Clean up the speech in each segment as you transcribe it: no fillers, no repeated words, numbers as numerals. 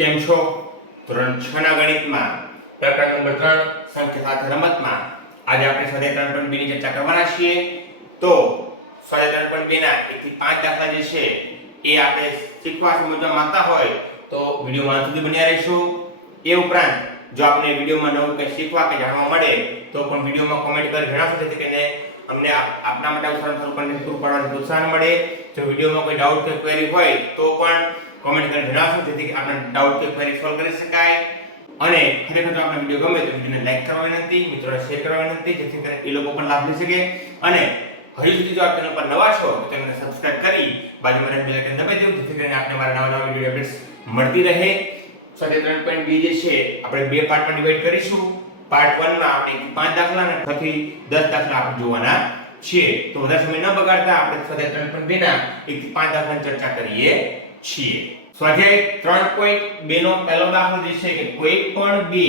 કેમ છો? ધોરણ 6 ના ગણિતમાં પ્રકરણ નંબર 3 સંખ્યા સાથે રમતમાં આજે આપણે સ્વાધ્યાય 3.2 ની ચર્ચા કરવાના છીએ. તો સ્વાધ્યાય 3.2 ના 1 થી 5 દાખલા જે છે એ આપણે શીખવા સમજવા માંગતા હોય તો વિડિયોમાં અંત સુધી બન્યા રહેશું. એ ઉપરાંત જો આપને વિડિયોમાં નવું કંઈ શીખવા કે જાણવા મળે તો પણ વિડિયોમાં કોમેન્ટ કરી જણાવશો જેથી કરીને અમને આપના માટે સારું કન્ટેન્ટ પૂરું પાડવાનું પ્રોત્સાહન મળે. જો વિડિયોમાં કોઈ ડાઉટ કે ક્વેરી હોય તો પણ કોમેન્ટ કરીને જણાવશો જેથી આપણે ડાઉટ કે ક્વેરી સોલ્વ કરી શકાય. અને ખરેખર જો આપનો વિડિયો ગમે તો વિડિયોને લાઈક કરવા વિનંતી, મિત્રોને શેર કરવા વિનંતી જેથી કરીને એ લોકો પણ લાભ લઈ શકે. અને હજુ સુધી જો આપ ચેનલ પર નવા છો તો ચેનલને સબસ્ક્રાઇબ કરી બાજુમાં રહેલ બેલ આઇકન દબાવી દેવું જેથી કરીને આપને મારા નવા વિડિયો અપડેટ્સ મળતી રહે. સ્વાધ્યાય 3.2 જે છે આપણે બે પાર્ટમાં ડિવાઈડ કરીશું. પાર્ટ 1 માં આપણે 5 દાખલા અને 6 થી 10 દાખલા આપણે જોવાના છીએ. તો વધારે સમય ન બગાડતા આપણે સ્વાધ્યાય 3.2 ના 1 થી 5 દાખલાની ચર્ચા કરીએ છીએ. સ્વાધ્યાય 3.2 નો પહેલો દાખલો જે છે કે કોઈ પણ બે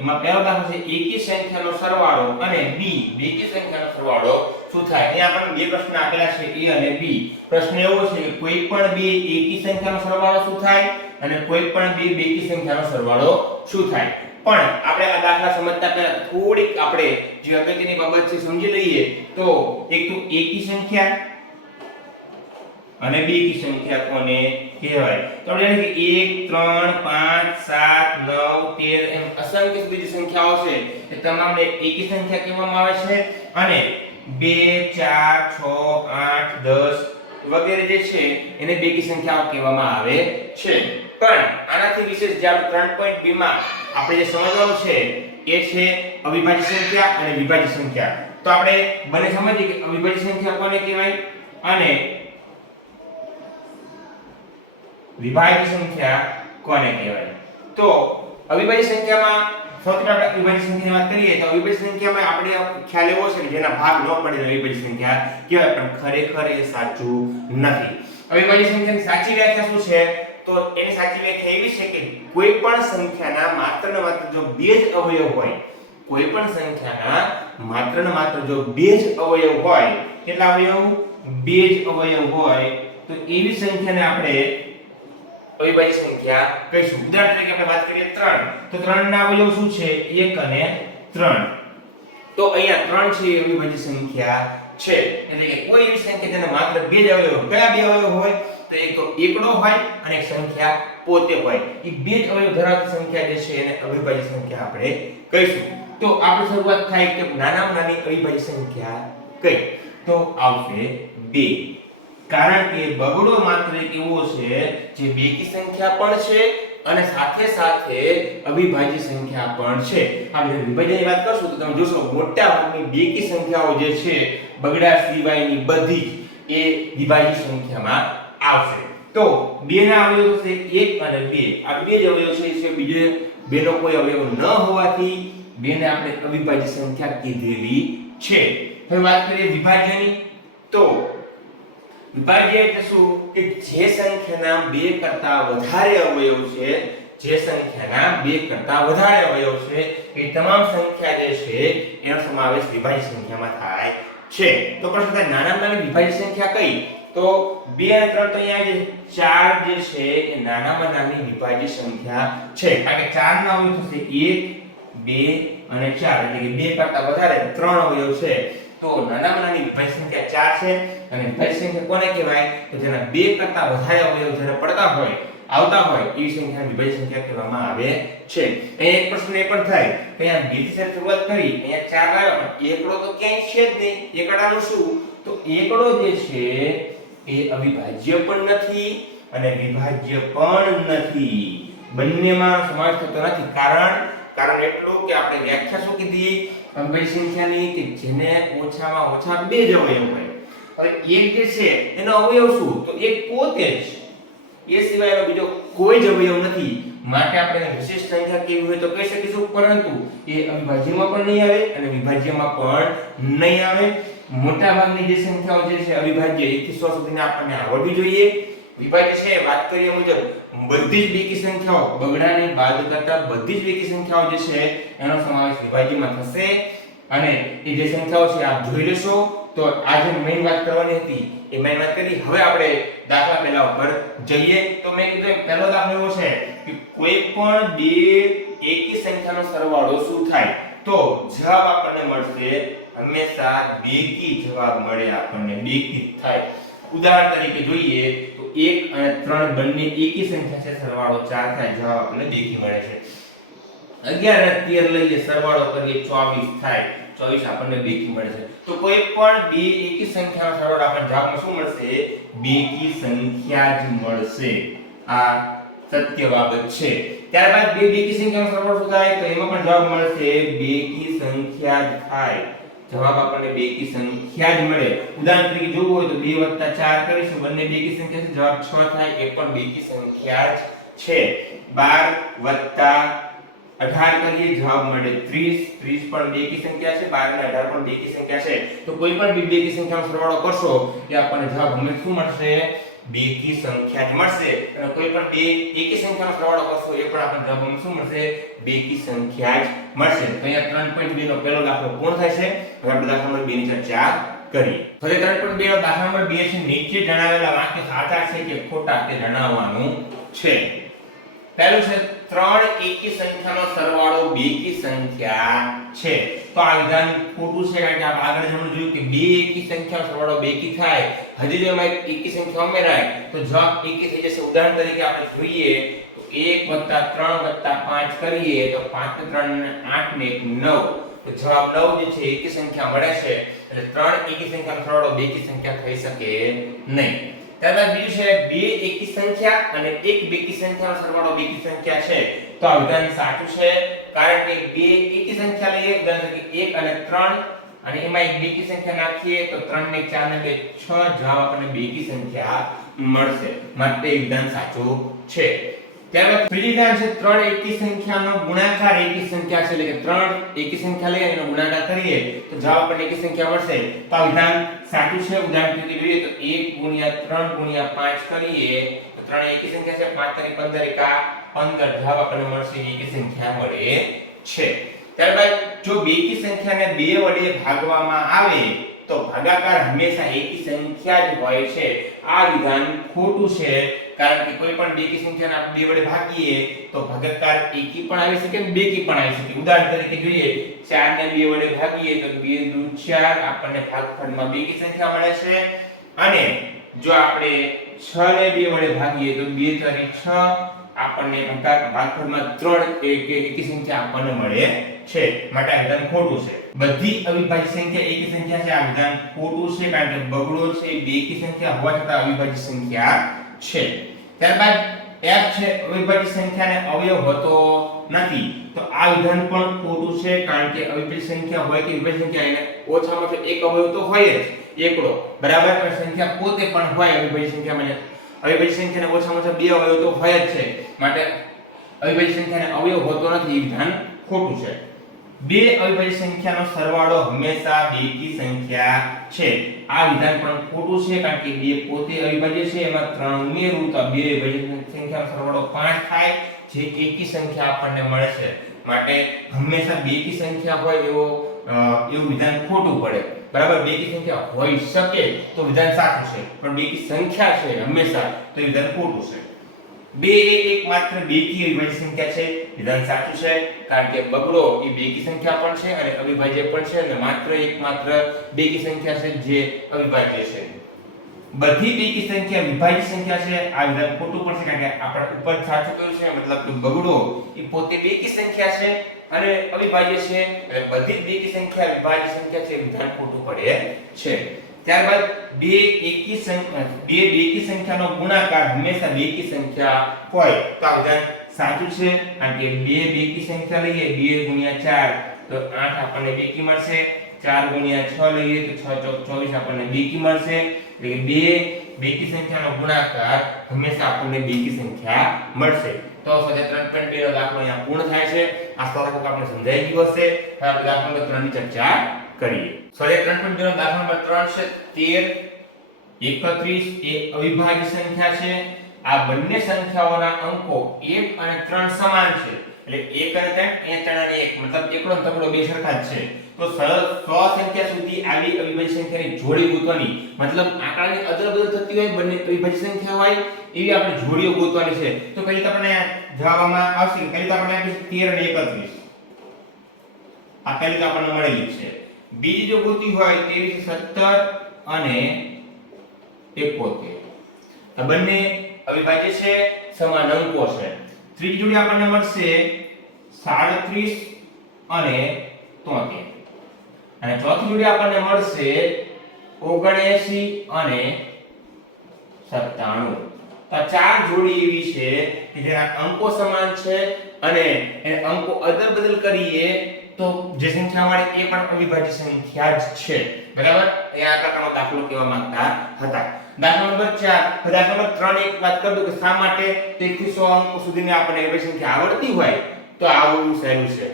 એમાં પહેલો દાખલો છે એકી સંખ્યાનો સરવાળો અને b બેકી સંખ્યાનો સરવાળો શું થાય. અહીંયા આપણને બે પ્રશ્ન આપેલા છે a અને b. પ્રશ્ન એવો છે કે કોઈ પણ બે એકી સંખ્યાનો સરવાળો શું થાય અને કોઈ પણ બે બેકી સંખ્યાનો સરવાળો શું થાય. પણ આપણે આ દાખલા સમજતા પહેલા થોડીક આપણે જે અગત્યની બાબત છે સમજી લઈએ. તો એક તો એકી સંખ્યા અને બેકી સંખ્યા કોને કહેવાય. તો આપણે જાણીએ કે 1 3 5 7 9 13 એમ અસંખ્ય સુધી જે સંખ્યાઓ છે એ તમામને એકી સંખ્યા કહેવામાં આવે છે. અને 2 4 6 8 10 વગેરે જે છે એને બેકી સંખ્યાઓ કહેવામાં આવે છે. પણ આનાથી વિશેષ જે આપણે 3.2 માં આપણે જે સમજવાનું છે એ છે અવિભાજ્ય સંખ્યા અને વિભાજ્ય સંખ્યા. તો આપણે બંને સમજીએ કે અવિભાજ્ય સંખ્યા કોને કહેવાય અને વિભાજ્ય સંખ્યા કોને કહેવાય. તો અવિભાજ્ય સંખ્યામાં સૌથી પહેલા અવિભાજ્ય સંખ્યાની વાત કરીએ તો અવિભાજ્ય સંખ્યામાં આપણે ખ્યાલ એવો છે કે જેના ભાગ ન પડે અવિભાજ્ય સંખ્યા કહેવાય. પણ ખરેખર એ સાચું નથી. અવિભાજ્ય સંખ્યાની સાચી વ્યાખ્યા શું છે? તો એની સાચી વ્યાખ્યા એવી છે કે કોઈ પણ સંખ્યાના માત્ર ને માત્ર જો બે જ અવયવ હોય, કોઈ પણ સંખ્યાના માત્ર ને માત્ર જો બે જ અવયવ હોય, કેટલા અવયવ? બે જ અવયવ હોય તો એવી સંખ્યાને આપણે અવિભાજ્ય સંખ્યા કહીશું. ઉદાહરણ તરીકે આપણે વાત કરીએ 3 તો 3 ના અવયવ શું છે? 1 અને 3. તો અહીંયા 3 છે એ અવિભાજ્ય સંખ્યા છે. એટલે કે કોઈ એવી સંખ્યા જેને માત્ર બે જ અવયવ, કયા બે અવયવ હોય? તો એક તો એકડો હોય અને એક સંખ્યા પોતે હોય. એ બે જ અવયવ ધરાવતી સંખ્યા જે છે એને અવિભાજ્ય સંખ્યા આપણે કહીશું. તો આપણે શરૂઆત થાય કે નાનામાં નાની અવિભાજ્ય સંખ્યા કઈ? તો આવશે 2. કારણ કે બગડો માત્ર એક એવો છે જે બેકી સંખ્યા પણ છે અને સાથે સાથે અવિભાજ્ય સંખ્યા પણ છે. આપણે વિભાજ્યની વાત કરશું તો તમે જોશો મોટા ભાગની બેકી સંખ્યાઓ જે છે બગડા સિવાયની બધી જ એ વિભાજ્ય સંખ્યામાં આવશે. તો 2 ના અવયવ છે 1 અને 2. આ બે જ અવયવ છે બીજો બેનો કોઈ અવયવ ન હોવાથી 2 ને આપણે અવિભાજ્ય સંખ્યા કીધેલી છે. હવે વાત કરીએ વિભાજ્યની. તો વિભાજ્ય એટલે શું? કે જે સંખ્યાના 2 કરતા વધારે અવયવ છે, જે સંખ્યાના 2 કરતા વધારે અવયવ છે એ તમામ સંખ્યા જે છે એનો સમાવેશ વિભાજ્ય સંખ્યામાં થાય છે. તો પ્રશ્ન થાય નાનામાં નાની વિભાજ્ય સંખ્યા કઈ? તો 2 અને 3 તો અહીંયા 4 જે છે એ નાનામાં નાની વિભાજ્ય સંખ્યા છે. કારણ કે 4 ના અવયવ થશે 1 2 અને 4 એટલે કે 2 કરતા વધારે 3 અવયવ છે. તો નાનામાં નાની વિભાજ્ય સંખ્યા 4 છે. અને વિભાજ્ય સંખ્યા કોને કહેવાય? તો જેના 2 કરતા વધારે અવયવ જ્યારે પડતા હોય, આવતા હોય એવી સંખ્યાને વિભાજ્ય સંખ્યા કહેવામાં આવે છે. અહીંયા એક પ્રશ્ન એ પણ થાય કે અહીંયા 2 થી શરૂઆત કરી, અહીંયા 4 આવ્યો પણ એકડો તો ક્યાંય છે જ નહીં. એકડાનું શું? તો એકડો જે છે એ અવિભાજ્ય પણ નથી અને વિભાજ્ય પણ નથી. બંનેમાં સમાવેશ થતો નથી. કારણ એટલું કે આપણે વ્યાખ્યા શું કીધી અવિભાજ્ય સંખ્યાની? કે જેને ઓછામાં ઓછા 2 જ અવયવ હોય. હવે એક જે છે એનો અવયવ શું? તો એક પોતે જ, એ સિવાયનો બીજો કોઈ જ અવયવ નથી. માટે આપણે વિશેષ સંખ્યા કેવી હોય તો કહી શકીશું, પરંતુ એ અવિભાજ્યમાં પણ નહીં આવે અને વિભાજ્યમાં પણ નહીં આવે. મોટા ભાગની જે સંખ્યાઓ જે છે અવિભાજ્ય 1 થી 100 સુધીની આપણને આવડવી જોઈએ. વિભાજ્ય છે વાત કરીએ મુજબ બધી જ બેકી સંખ્યાઓ બગડાને બાદ કરતા બધી જ બેકી સંખ્યાઓ જે છે એનો સમાવેશ વિભાજ્યમાં થશે. અને એ જે સંખ્યાઓ છે આપ જોઈ લેશો. તો આજે મેઈન વાત કરવાની હતી એ મેઈન વાત કરી. હવે આપણે દાખલા પહેલા ઉપર જઈએ. તો મેં કીધું પહેલો દાખલો એવો છે કે કોઈ પણ બે એકી સંખ્યાનો સરવાળો શું થાય તો જવાબ આપણને મળશે હંમેશા બેકી જવાબ મળે આપણને બેકી થાય ઉદાહરણ તરીકે જોઈએ તો 1 અને 3 બંને એકી સંખ્યા છે સરવાળો 4 થાય જવાબ આપણને બેકી મળે છે 11 અને 13 લઈએ સરવાળો કરીએ 24 થાય 24 આપણને બેકી મળે છે તો કોઈ પણ બે એકી સંખ્યાનો સરવાળો આપણને જવાબમાં શું મળશે બેકી સંખ્યા જ મળશે આ સત્ય બાબત છે ત્યારબાદ બે બેકી સંખ્યાનો સરવાળો શું થાય તો એમાં પણ જવાબ મળશે બેકી સંખ્યા જ થાય જવાબ આપણને બેકી સંખ્યા જ મળે ઉદાહરણ તરીકે જોવું હોય તો 2 + 4 કરીશું બંને બેકી સંખ્યા છે જવાબ 6 થાય એ પણ બેકી સંખ્યા જ છે 12 + 18 કરીએ જવાબ મળે 30 30 પણ બેકી સંખ્યા છે 12 અને 18 પણ બેકી સંખ્યા છે તો કોઈ પણ બે બેકી સંખ્યાનો સરવાળો કરશો કે આપણને જવાબ હંમેશા શું મળશે બેકી સંખ્યા જ મળશે અને કોઈ પણ બે એકી સંખ્યાનો સરવાળો કરશો એ પણ આપણને જવાબ હંમેશા શું મળશે બેકી સંખ્યા જ મળશે તો અહીંયા 3.2 નો પહેલો દાખલો પૂર્ણ થાય છે હવે આપણે દાખલા નંબર 2 ની ચર્ચા કરીએ તો 3.2 નો દાખલા નંબર 2 છે નીચે જણાવેલા વાક્ય સાચા છે કે ખોટા તે જણાવવાનું છે પહેલું છે 3 એકી સંખ્યાનો સરવાળો બેકી સંખ્યા છે તો આ વિધાન ખોટું છે કારણ કે આપણે આગળ જમણું જોયું કે બે એકી સંખ્યાનો સરવાળો બેકી થાય હજી જો એમાં એકી સંખ્યા ઉમેરાય તો જવાબ એકી થઈ જશે ઉદાહરણ તરીકે આપણે જોઈએ તો 1 + 3 + 5 કરીએ તો 5 ને 3 ને 8 ને 1 9 તો જવાબ 9 જે છે એકી સંખ્યા મળે છે એટલે 3 એકી સંખ્યાનો સરવાળો બેકી સંખ્યા થઈ શકે નહીં ત્યારબાદ બીજું છે બે એકી સંખ્યા અને એક બેકી સંખ્યાનો સરવાળો બેકી સંખ્યા છે તો આ વિધાન સાચું છે કારણ કે બે એકી સંખ્યા લઈએ ઉદાહરણ તરીકે 1 અને 3 અને એમાં એક બેકી સંખ્યા નાખીએ તો 3 ને 4 ને 2 6 જવાબ આપણને બેકી સંખ્યા મળશે માટે વિધાન સાચું છે ત્યારબાદ ત્રીજી વિધાન છે 3 એકી સંખ્યાનો ગુણાકાર એકી સંખ્યા છે એટલે કે 3 એકી સંખ્યા લઈએ એનો ગુણાકાર કરીએ તો જવાબ આપણને એકી સંખ્યા મળશે તો આ વિધાન સાચું છે ઉદાહરણ તરીકે જોઈએ તો 1 * 3 * 5 કરીએ તો 3 એકી સંખ્યા છે 5 * 3 = 15 જવાબ આપણને મળશે એકી સંખ્યા મળે છે ત્યારબાદ જો બેકી સંખ્યાને 2 વડે ભાગવામાં આવે તો ભાગાકાર હંમેશા એકી સંખ્યા જ હોય છે આ વિધાન ખોટું છે કારણ કે કોઈ પણ બેકી સંખ્યાને આપણે 2 વડે ભાગીએ તો ભાગાકાર એકી પણ આવી શકે અને બેકી પણ આવી શકે ઉદાહરણ તરીકે જોઈએ 4 ને 2 વડે ભાગીએ તો 2 દુ 4 આપણને ભાગફળમાં બેકી સંખ્યા મળે છે અને જો આપણે 6 ને 2 વડે ભાગીએ તો 2 * 6 આપણને ભાગફળમાં 3 એકી સંખ્યા આપણને મળે છે માટે આ વિધાન ખોટું છે બધી અવિભાજ્ય સંખ્યા એકી સંખ્યા છે આ વિધાન ખોટું છે કારણ કે બગડો છે બેકી સંખ્યા હોવા છતાં અવિભાજ્ય સંખ્યા છે ત્યારબાદ f છે અવિભાજ્ય સંખ્યાને અવયવ હોતો નથી તો આ વિધાન પણ ખોટું છે કારણ કે અવિભાજ્ય સંખ્યા હોય કે વિભાજ્ય સંખ્યા એને ઓછામાં ઓછો એક અવયવ તો હોય જ એકડો બરાબર અને સંખ્યા પોતે પણ હોય અવિભાજ્ય સંખ્યામાં અવિભાજ્ય સંખ્યાને ઓછામાં ઓછા બે અવયવ તો હોય જ છે માટે અવિભાજ્ય સંખ્યાને અવયવ હોતો નથી એ વિધાન ખોટું છે બે અવિભાજ્ય સંખ્યાનો સરવાળો હંમેશા બેકી સંખ્યા છે આ વિધાન પણ ખોટું છે કારણ કે બે પોતે અવિભાજ્ય છે એમાં 3 ઉમેરું તો બે અવિભાજ્ય સંખ્યાનો સરવાળો 5 થાય જે એકી સંખ્યા આપણને મળે છે માટે હંમેશા બેકી સંખ્યા હોય એવું વિધાન ખોટું પડે બરાબર બેકી સંખ્યા હોઈ શકે તો વિધાન સાચું છે પણ બેકી સંખ્યા છે હંમેશા તો વિધાન ખોટું છે બે એક માત્ર બેકી અવિભાજ્ય સંખ્યા છે વિધાન સાચું છે કારણ કે બગડો એ બેકી સંખ્યા પણ છે અને અવિભાજ્ય પણ છે અને માત્ર બેકી સંખ્યા છે જે અવિભાજ્ય છે બધી બેકી સંખ્યા વિભાજ્ય સંખ્યા છે આ વિધાન ખોટું પણ છે કારણ કે આપણે ઉપર સાચું કહ્યું છે મતલબ કે બગડો એ પોતે બેકી સંખ્યા છે અને અવિભાજ્ય છે એટલે બધી બેકી સંખ્યા વિભાજ્ય સંખ્યા છે વિધાન ખોટું પડે છે ત્યારબાદ બે બેકી સંખ્યાનો ગુણાકાર હંમેશા બેકી સંખ્યા હોય તો આ વિધાન સાચું છે કારણ કે બે બેકી સંખ્યા લઈએ 2 * 4 તો 8 આપણને બેકી મળશે 4 * 6 લઈએ તો 6 * 24 આપણને બેકી મળશે એટલે કે બે બેકી સંખ્યાનો ગુણાકાર હંમેશા આપણને બેકી સંખ્યા મળશે તો સ્વાધ્યાય 3.2 નો દાખલો અહીંયા પૂર્ણ થાય છે આશા રાખું કે આપણે સમજાઈ ગયું હશે હવે આપણે દાખલા નંબર 3 ની ચર્ચા કરીએ સ્વાધ્યાય 3.2 નો દાખલા નંબર 3 છે 13 31 એ અવિભાજ્ય સંખ્યા છે આ બંને સંખ્યાઓના અંકો 1 અને 3 સમાન છે એટલે 1 અને 3 અહીંયા 3 અને 1 મતલબ એકડો અને તગડો બે સરખા જ છે તો 100 સંખ્યા સુધી આવી અવિભાજ્ય સંખ્યાની જોડી ગોતવાની, મતલબ આંકડાની અદલ-બદલ થતી હોય બંને અવિભાજ્ય સંખ્યા હોય એવી આપણે જોડીઓ ગોતવાની છે. તો પહેલી તો આપણે જવાબમાં આવશે કે પહેલી તો આપણે આપી 13 અને 31. આ પહેલી તો આપણને મળેલી છે. બીજી જો ગોતી હોય તેવી છે 17 અને 71. આ બંને અવિભાજ્ય છે, સમાન અંકો છે. ત્રીજી જોડી આપણને મળશે 37 અને 73. અને ચોથી જોડી આપણને મળશે 79 અને 97. તો ચાર જોડી એવી છે કે જેના અંકો સમાન છે અને એને અંકો અદલ-બદલ કરીએ તો જે સંખ્યા મળે એ પણ અવિભાજ્ય સંખ્યા જ છે. બરાબર? એ આ પ્રકારનો દાખલો કહેવા માંગતા હતા. દાખલા નંબર 4. દાખલા નંબર 3 એક વાત કરી દઉં કે શા માટે 1 થી 100 અંકો સુધીની આપણે અવિભાજ્ય સંખ્યા આવડતી હોય તો આવું સહેલું છે.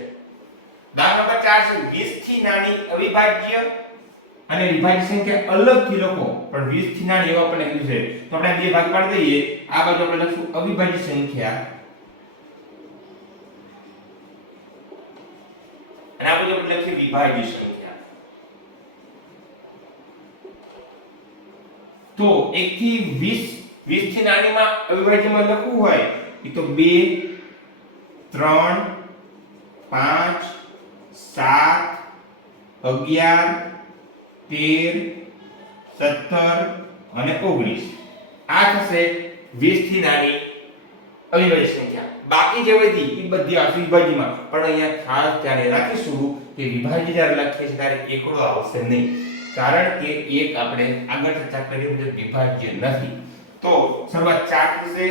દાખલા નંબર 4 છે 20 થી નાની અવિભાજ્ય અને વિભાજ્ય સંખ્યા અલગથી લખો, પણ 20 થી નાની એવા આપણને કીધું છે. તો આપણે બે ભાગ પાડી દઈએ. આ બાજુ આપણે લખશું અવિભાજ્ય સંખ્યા અને આ બાજુ આપણે લખીએ વિભાજ્ય સંખ્યા. તો 1 થી 20 થી નાનીમાં અવિભાજ્યમાં લખવું હોય એ તો 2 3 5 7 11 13 17 અને 19. આ થશે 20 થી નાની અવિભાજ્ય સંખ્યા. બાકી જે વધી એ બધી અવિભાજ્યમાં, પણ અહીંયા ખાસ ધ્યાન રાખીશું કે વિભાજ્ય જ્યારે લખીએ છીએ ત્યારે એકડો આવશે નહીં, કારણ કે એક આપણે આગળ ચર્ચા કરી મુજબ વિભાજ્ય નથી. તો શરૂઆત 4 થશે.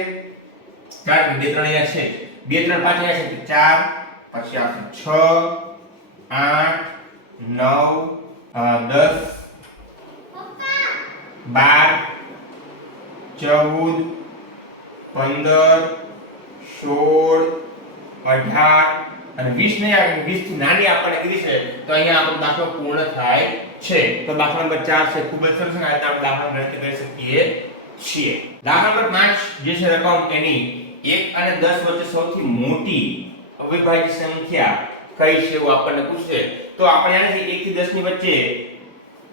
4 2 3 અહીંયા છે, 2 3 5 અહીંયા છે, 4 પછી આવશે 6 8 9 10 12 14 15 16 18 અને 20 નહીં આવે. 20 થી નાની આપણને કીધી છે તો અહીંયા આપણો દાખલો પૂર્ણ થાય છે. તો દાખલા નંબર 4 છે ખૂબ જ સરસ છે. આ રીતે આપણે દાખલાનો ગણતરી કરી શકીએ છીએ. દાખલા નંબર 5 જે છે રકમ એની 1 અને 10 વચ્ચે સૌથી મોટી અવિભાજ્ય સંખ્યા કઈ છે એવું આપણને પૂછે. તો આપણે જાણીએ છીએ 1 થી 10 ની વચ્ચે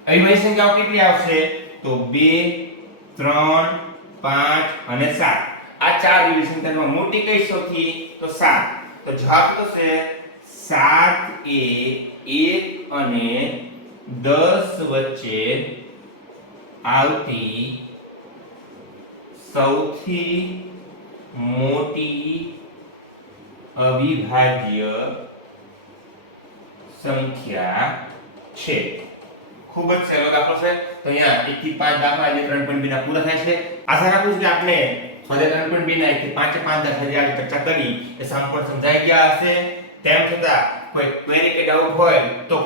અવિભાજ્ય સંખ્યાઓ કેટલી આવશે? તો 2 3 5 અને 7. આ ચાર અવિભાજ્ય સંખ્યામાં મોટી કઈ સૌથી? તો 7. તો જવાબ થશે 7 એ 1 અને 10 વચ્ચે આવતી સૌથી મોટી અવિભાજ્ય સંખ્યા છે. ખૂબ જ સહેલો દાખલો છે. તો અહીંયા 1 થી 5 દાખલા એટલે 3.2 ના પૂરા થાય છે. આશા રાખું છું કે આપણે સ્વાધ્યાય 3.2 ના 1 થી 5 દાખલા જે ચર્ચા કરી એ સંપૂર્ણ સમજાઈ ગયા હશે. તેમ છતાં કોઈ ક્વેરી કે ડાઉટ હોય તો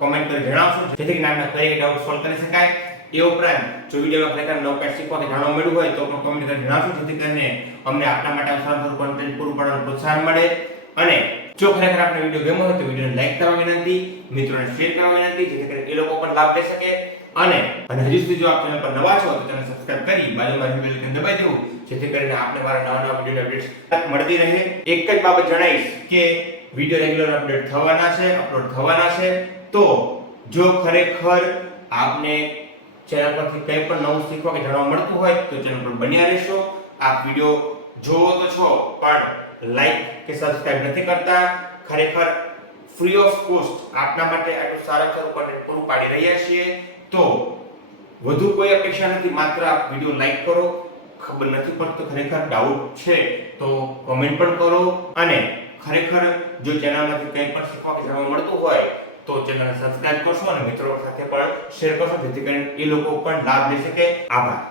કોમેન્ટ કરી જણાવશો, જેથી કરીને આપણે ક્વેરી કે ડાઉટ સોલ્વ કરી શકાય. એ ઉપરાંત જો વિડિયોમાં ખરેખર નવું કંઈક શીખવા કે જાણવા મળ્યું હોય તો પણ કોમેન્ટ કરી જણાવશો, જેથી કરીને અમને આપના માટે સારું કન્ટેન્ટ પૂરું પાડવાનું પ્રોત્સાહન મળે. અને જો ખરેખર આપને વિડિયો ગમ્યો હોય તો વિડિયોને લાઈક કરવા વિનંતી, મિત્રોને શેર કરવા વિનંતી, જેથી કરીને એ લોકો પણ લાભ લઈ શકે. અને હજી સુધી જો આપ ચેનલ પર નવા છો તો ચેનલ સબસ્ક્રાઇબ કરી બાજુમાં બેલ આઇકન દબાવી દેવું, જેથી કરીને આપને મારા નવા વિડિયો અપડેટ્સ મળતી રહે. એક જ બાબત જણાવીશ કે વિડિયો રેગ્યુલર અપડેટ થવાના છે, અપલોડ થવાના છે. તો જો ખરેખર આપને ચેનલ પરથી કંઈ પણ નવું શીખવા કે જાણવા મળતું હોય તો ચેનલ પર બન્યા રહેશો. આપ વિડિયો જોવો તો છો પણ લાઈક કે સબસ્ક્રાઇબ નથી કરતા. ખરેખર ફ્રી ઓફ કોસ્ટ આપના માટે આટલું સારું કન્ટેન્ટ પૂરું પાડી રહ્યા છીએ. તો વધુ કોઈ અપેક્ષા નથી, માત્ર આપ વિડિયો લાઈક કરો. ખબર નથી પડતો, ખરેખર ડાઉટ છે તો કમેન્ટ પણ કરો. અને ખરેખર જો ચેનલમાંથી કંઈ પણ શીખવા કે જાણવા મળતું હોય તો ચેનલને સબસ્ક્રાઇબ કરશો અને મિત્રો સાથે પણ શેર કરશો, જેથી કરીને એ લોકો પણ લાભ લઈ શકે. આભાર.